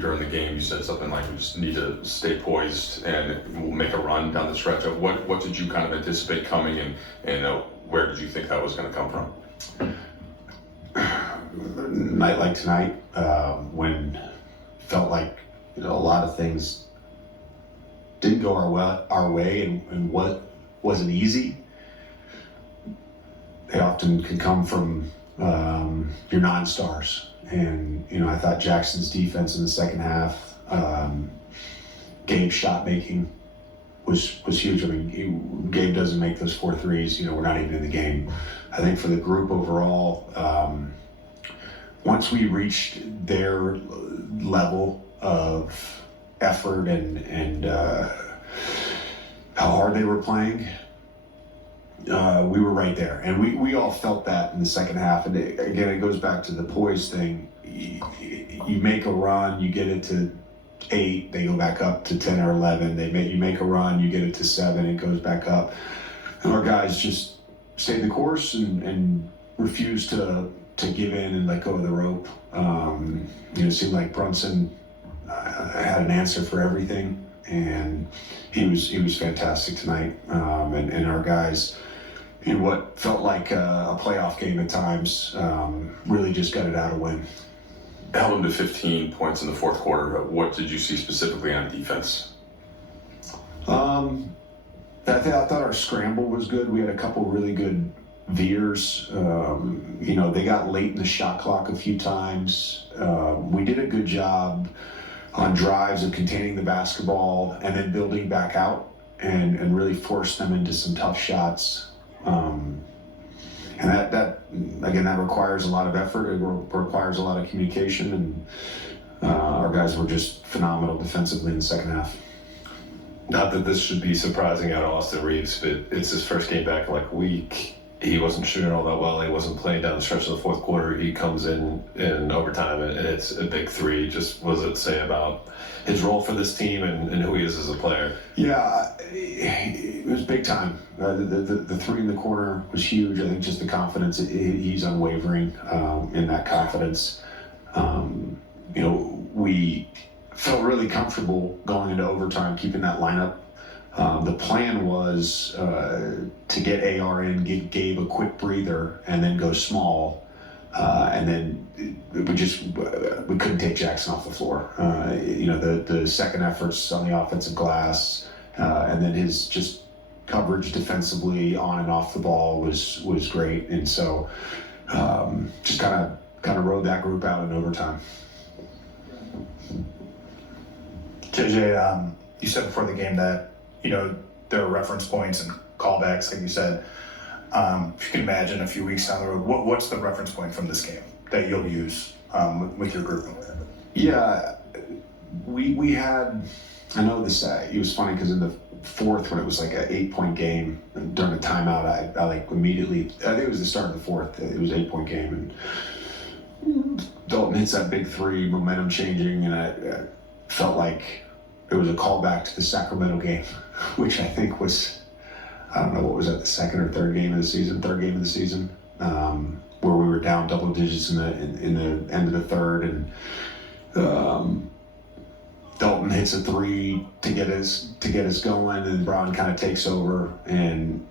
during the game, you said something like, we just need to stay poised and we'll make a run down the stretch. Of what did you kind of anticipate coming, and where did you think that was going to come from? A night like tonight, when it felt like a lot of things didn't go our way, and what wasn't easy, they often can come from your non-stars. And I thought Jackson's defense in the second half, Gabe's shot making was huge. I mean, Gabe doesn't make those 4 threes. We're not even in the game. I think for the group overall, once we reached their level of effort and how hard they were playing, we were right there, and we all felt that in the second half. And again, it goes back to the poise thing. You make a run, you get it to 8, they go back up to 10 or 11. You make a run, you get it to 7, it goes back up. And our guys just stayed the course and refused to give in and let go of the rope. It seemed like Brunson had an answer for everything, and he was fantastic tonight. And our guys, in what felt like a playoff game at times, really just got it out a win. Held them to 15 points in the fourth quarter. What did you see specifically on defense? I thought our scramble was good. We had a couple really good veers. They got late in the shot clock a few times. We did a good job on drives of containing the basketball and then building back out and really forced them into some tough shots. And that again, that requires a lot of effort. It requires a lot of communication, and our guys were just phenomenal defensively in the second half. Not that this should be surprising out of Austin Reeves, but it's his first game back in like a week. He wasn't shooting all that well. He wasn't playing down the stretch of the fourth quarter. He comes in overtime, and it's a big 3. Just what does it say about his role for this team and who he is as a player? Yeah, it was big time. The 3 in the corner was huge. I think just the confidence, he's unwavering in that confidence. We felt really comfortable going into overtime, keeping that lineup. The plan was to get AR in, give Gabe a quick breather, and then go small. And then we couldn't take Jackson off the floor. The second efforts on the offensive glass, and then his just coverage defensively on and off the ball was great. And so just kind of rode that group out in overtime. JJ, you said before the game that there are reference points and callbacks, like you said. If you can imagine a few weeks down the road, what's the reference point from this game that you'll use with your group? Yeah, we had, I know this, it was funny because in the fourth, when it was like an 8-point game, and during a timeout, I like immediately, I think it was the start of the fourth, it was an 8-point game, and Dalton hits that big 3, momentum changing, and I felt like it was a callback to the Sacramento game, which I think was, I don't know, what was that, the second or third game of the season, where we were down double digits in the end of the third, and Dalton hits a 3 to get us going, and Braun kind of takes over, and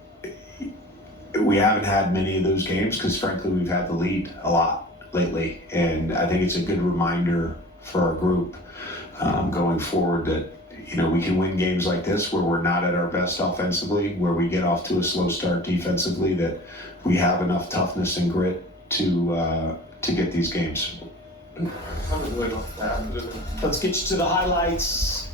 we haven't had many of those games because frankly we've had the lead a lot lately, and I think it's a good reminder for our group going forward that we can win games like this where we're not at our best offensively, where we get off to a slow start defensively, that we have enough toughness and grit to get these games. Let's get you to the highlights.